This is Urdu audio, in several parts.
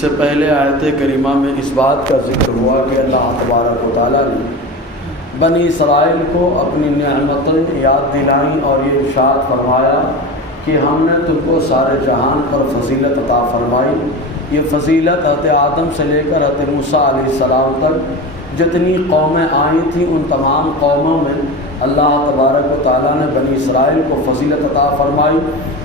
سے پہلے آیت کریمہ میں اس بات کا ذکر ہوا کہ اللہ تبارک و تعالیٰ نے بنی اسرائیل کو اپنی نعمتیں یاد دلائیں اور یہ ارشاد فرمایا کہ ہم نے تم کو سارے جہان پر فضیلت عطا فرمائی۔ یہ فضیلت حضرت آدم سے لے کر حضرت موسیٰ علیہ السلام تک جتنی قومیں آئی تھیں ان تمام قوموں میں اللہ تبارک و تعالیٰ نے بنی اسرائیل کو فضیلت عطا فرمائی،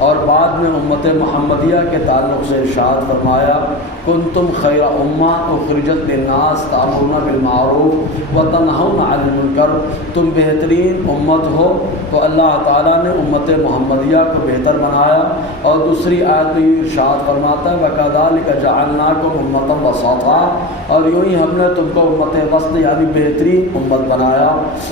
اور بعد میں امت محمدیہ کے تعلق سے ارشاد فرمایا کنتم خیر امہ اخرجت للناس تأمرون بالمعروف وتنہون عن المنکر، تم بہترین امت ہو۔ تو اللہ تعالیٰ نے امت محمدیہ کو بہتر بنایا، اور دوسری آیت میں ارشاد فرماتا ہے وَكَذَلِكَ جَعَلْنَاكُمْ أُمَّةً وَسَطًا، اور یوں ہی ہم نے تم کو امت وسط یعنی بہترین امت بنایا۔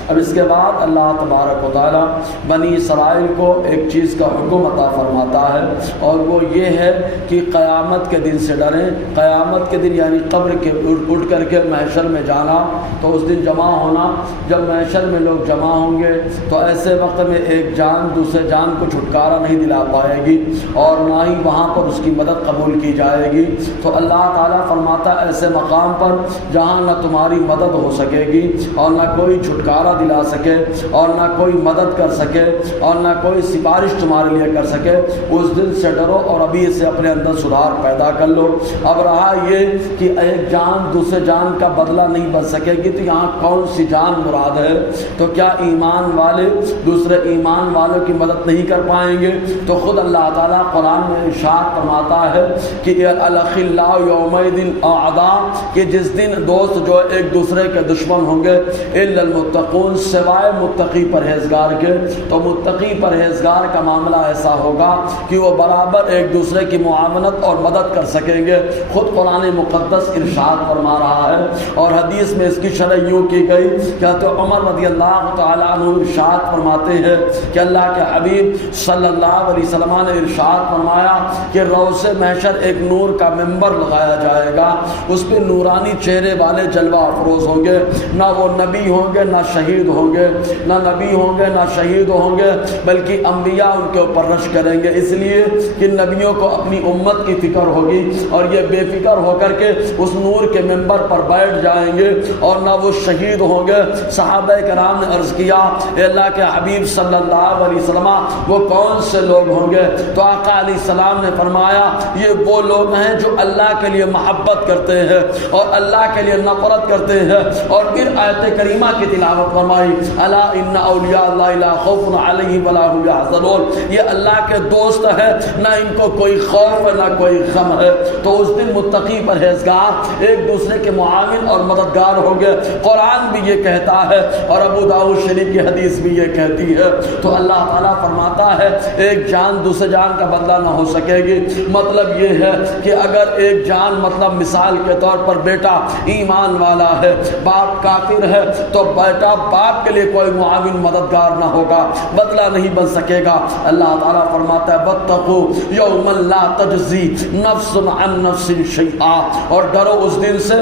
اب اس کے بعد اللہ تبارک و تعالیٰ بنی اسرائیل کو ایک چیز کا حکم عطا فرماتا ہے، اور وہ یہ ہے کہ قیامت کے دن سے ڈریں۔ قیامت کے دن یعنی قبر کے اٹھ کر کے محشر میں جانا، تو اس دن جمع ہونا، جب محشر میں لوگ جمع ہوں گے تو ایسے وقت میں ایک جان دوسرے جان کو چھٹکارا نہیں دلا پائے گی، اور نہ ہی وہاں پر اس کی مدد قبول کی جائے گی۔ تو اللہ تعالیٰ فرماتا ہے ایسے مقام پر جہاں نہ تمہاری مدد ہو سکے گی اور نہ کوئی چھٹکارا دلا سکے اور نہ کوئی مدد کر سکے اور نہ کوئی سفارش تمہارے لیے کر سکے، اس دن سے ڈرو اور ابھی سے اپنے اندر سدھار پیدا کر لو۔ اب رہا یہ کہ ایک جان دوسرے جان کا بدلہ نہیں بن سکے گی، تو یہاں کون سی جان مراد ہے؟ تو کیا ایمان والے دوسرے ایمان والوں کی مدد نہیں کر پائیں گے؟ تو خود اللہ تعالیٰ قرآن میں ارشاد فرماتا ہے کہ الاخلاء یومئذ اعداء، کہ جس دن دوست جو ایک دوسرے کے دشمن ہوں گے، الا المتقون، سوائے متقی پرہیزگار کے۔ تو متقی پرہیزگار کا معاملہ ایسا ہوگا کہ وہ برابر ایک دوسرے کی معاونت اور مدد کر سکیں گے۔ خود قرآن مقدس ارشاد فرما رہا ہے، اور حدیث میں اس کی شرح یوں کی گئی کہ حضرت عمر رضی اللہ تعالیٰ عنہ ارشاد فرماتے ہیں کہ اللہ کے حبیب صلی اللہ علیہ وسلم نے ارشاد فرمایا کہ روضہ محشر ایک نور کا منبر لگایا جائے گا، اس پہ نورانی چہرے والے جلوہ افروز ہوں گے، نہ وہ نبی ہوں گے نہ شہید ہوں گے، نہ نبی ہوں گے نہ شہید ہوں گے، بلکہ انبیاء ان کے اوپر رش کریں گے، اس لیے کہ نبیوں کو اپنی امت کی فکر ہوگی، اور یہ بے فکر ہو کر کے اس نور کے منبر پر بیٹھ جائیں گے، اور نہ وہ شہید ہوں گے۔ صحابہ کرام نے عرض کیا اے اللہ کے حبیب صلی اللہ علیہ وسلم وہ کون سے لوگ ہوں گے؟ تو آقا علیہ السلام نے فرمایا یہ وہ لوگ ہیں جو اللہ کے لیے محبت کرتے ہیں اور اللہ کے لیے نفرت کرتے ہیں، اور پھر آیت کریمہ کی تلاوت فرمائی الا ان اولیاء اللہ لا خوف علیہم ولا هم يحزنون، یہ اللہ کے دوست ہے، نہ ان کو کوئی خوف ہے نہ کوئی غم ہے۔ تو اس دن متقی پرہیزگار ایک دوسرے کے معاون اور مددگار ہوں گے۔ قرآن بھی یہ کہتا ہے اور ابو داؤد شریف کی حدیث بھی یہ کہتی ہے۔ تو اللہ تعالیٰ فرماتا ہے ایک جان دوسرے جان کا بدلہ نہ ہو سکے گی۔ مطلب یہ ہے کہ اگر ایک جان مطلب مثال کے طور پر بیٹا ایمان والا ہے، باپ کافر ہے، تو بیٹا باپ کے لیے کوئی معاون مددگار نہ ہوگا، بدلہ نہیں بن سکے گا۔ اللہ تعالیٰ فرماتا ہے واتقوا یوما لا تجزی نفس عن نفس شیئا، اور ڈرو اس دن سے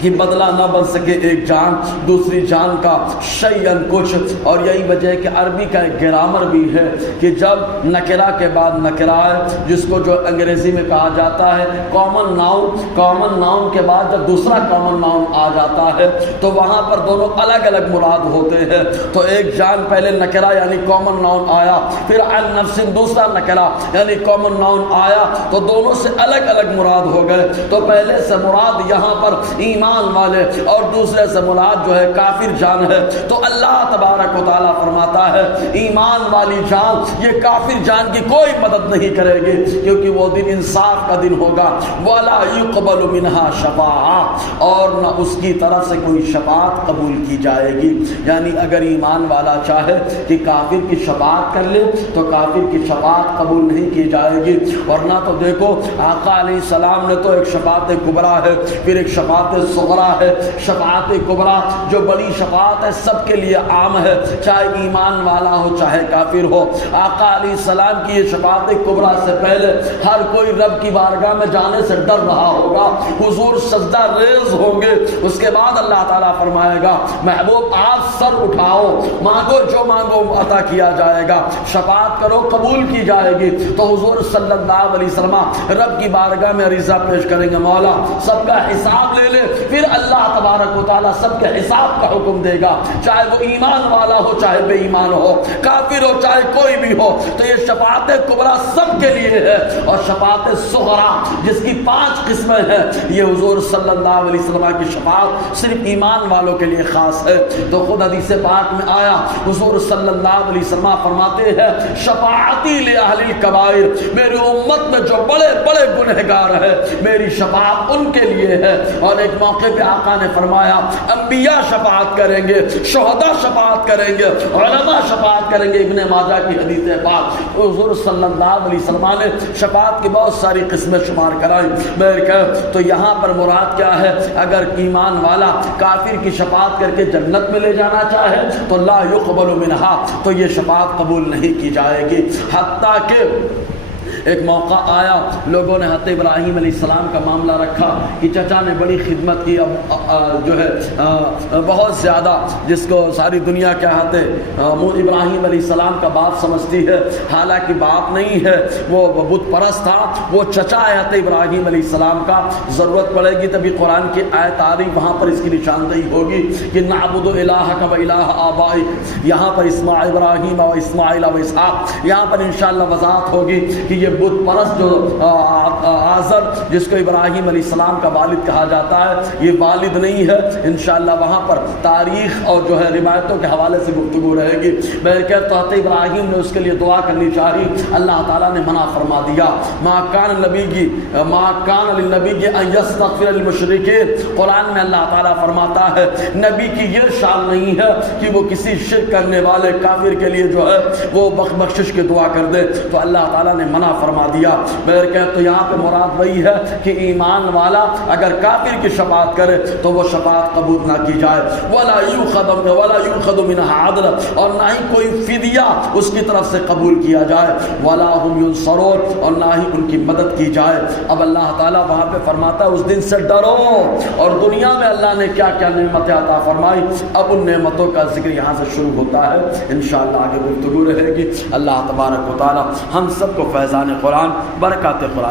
کہ بدلہ نہ بن سکے ایک جان دوسری جان کا شیئن کچھ۔ اور یہی وجہ ہے کہ عربی کا ایک گرامر بھی ہے کہ جب نکرہ کے بعد نکرہ ہے، جس کو جو انگریزی میں کہا جاتا ہے کامن ناؤن کے بعد جب دوسرا کامن ناؤن آ جاتا ہے تو وہاں پر دونوں الگ الگ مراد ہوتے ہیں۔ تو ایک جان پہلے نکرہ یعنی کامن ناؤن آیا، پھر عن نفس دوسرا نکرہ یعنی کامن ناؤن آیا، تو دونوں سے الگ الگ مراد ہو گئے۔ تو پہلے سے مراد یہاں پر ایمان والے اور دوسرے سے مراد جو ہے کافر جان ہے۔ تو اللہ تبارک و تعالیٰ فرماتا ہے ایمان والی جان یہ کافر جان کی کوئی مدد نہیں کرے گی، کیونکہ وہ دن انصاف کا دن ہوگا۔ وَلَا يُقْبَلُ مِنْهَا شَفَاعَةٌ، اور نہ اس کی طرف سے کوئی شفاعت قبول کی جائے گی۔ یعنی اگر ایمان والا چاہے کہ کافر کی شفاعت کر لے تو کافر کی شفاعت قبول نہیں کی جائے گی، ورنہ تو دیکھو آقا علیہ السلام نے تو ایک شفاعت کبریٰ ہے، پھر ایک شفاعت صغرا ہے، شفاعت کبریٰ جو بڑی شفاعت ہے سب کے لیے عام ہے، چاہے ایمان والا ہو چاہے کافر ہو۔ آقا علیہ السلام کی یہ شفاعت کبریٰ سے پہلے ہر کوئی رب کی بارگاہ میں جانے سے ڈر رہا ہوگا، حضور سجدہ ریز ہوں گے۔ اس کے بعد اللہ تعالیٰ فرمائے گا محبوب آپ سر اٹھاؤ، مانگو جو مانگو عطا کیا جائے گا، شفاعت کرو قبول کی جائے گی۔ تو حضور صلی اللہ علیہ وسلم رب کی بارگاہ میں عریضہ پیش کریں گے مولا سب کا حساب لے لے، پھر اللہ تبارک و تعالیٰ سب کے حساب کا حکم دے گا، چاہے وہ ایمان والا ہو چاہے بے ایمان ہو، کافر ہو چاہے کوئی بھی ہو۔ تو یہ شفاعت کبریٰ سب کے لیے ہے، اور شفاعت صغرا جس کی 5 قسمیں ہیں یہ حضور صلی اللہ علیہ وسلم کی شفاعت صرف ایمان والوں کے لیے خاص ہے۔ تو خود حدیث پاک میں آیا حضور صلی اللہ علیہ وسلم فرماتے ہیں شفاعتی لأہل الکبائر، میری امت میں جو بڑے بڑے گنہگار ہیں میری شفاعت ان کے لیے ہے۔ اور ایک موقع پہ آقا نے فرمایا انبیاء شفاعت کریں گے، شہداء شفاعت کریں گے، علماء شفاعت کریں گے۔ ابن ماجہ کی حدیث پاک حضور صلی اللہ علیہ وسلم نے شفاعت کی بہت ساری قسمیں شمار کرائی۔ میں تو یہاں پر مراد کیا ہے، اگر ایمان والا کافر کی شفاعت کر کے جنت میں لے جانا چاہے تو لا یقبل منہا، تو یہ شفاعت قبول نہیں کی جائے گی۔ حتیٰ کہ ایک موقع آیا لوگوں نے حضرت ابراہیم علیہ السلام کا معاملہ رکھا کہ چچا نے بڑی خدمت کی، اب جو ہے بہت زیادہ، جس کو ساری دنیا کیا ہے ابراہیم علیہ السلام کا باپ سمجھتی ہے، حالانکہ باپ نہیں ہے، وہ بت پرست تھا، وہ چچا ہے حضرت ابراہیم علیہ السلام کا۔ ضرورت پڑے گی تبھی قرآن کی آیت آ رہی، وہاں پر اس کی نشاندہی ہوگی کہ نعبد الہک و الہ آبائک، یہاں پر ابراہیم و اسماعیل و اسحاق، یہاں پر انشاءاللہ وضاحت ہوگی کہ یہ بت پرست جو آزر جس کو ابراہیم علیہ السلام کا والد کہا جاتا ہے یہ والد نہیں ہے۔ انشاءاللہ وہاں پر تاریخ اور جو ہے روایتوں کے حوالے سے گفتگو رہے گی۔ میں کہتا ہوں حضرت ابراہیم نے اس کے لیے دعا کرنی چاہی، اللہ تعالیٰ نے منع فرما دیا۔ ما کان للنبی ان یستغفر للمشرکین، قرآن میں اللہ تعالیٰ فرماتا ہے نبی کی یہ شان نہیں ہے کہ وہ کسی شرک کرنے والے کافر کے لیے جو ہے وہ بخشش کی دعا کر دے، تو اللہ تعالیٰ نے منع فرما دیا۔ میں کہتا تو یہاں پہ مراد وہی ہے کہ ایمان والا اگر کافر کی شفاعت کرے تو وہ شفاعت قبول نہ کی جائے۔ ولا یؤخذ منها عدل، اور نہ ہی کوئی فدیہ اس کی طرف سے قبول کیا جائے۔ ولا هم ينصرون، اور نہ ہی ان کی مدد کی جائے۔ اب اللہ تعالیٰ وہاں پہ فرماتا ہے اس دن سے ڈرو، اور دنیا میں اللہ نے کیا کیا نعمتیں عطا فرمائی، اب ان نعمتوں کا ذکر یہاں سے شروع ہوتا ہے۔ انشاءاللہ آگے گفتگو رہے گی۔ اللہ تبارک و تعالی ہم سب کو فیضان قرآن، برکات قرآن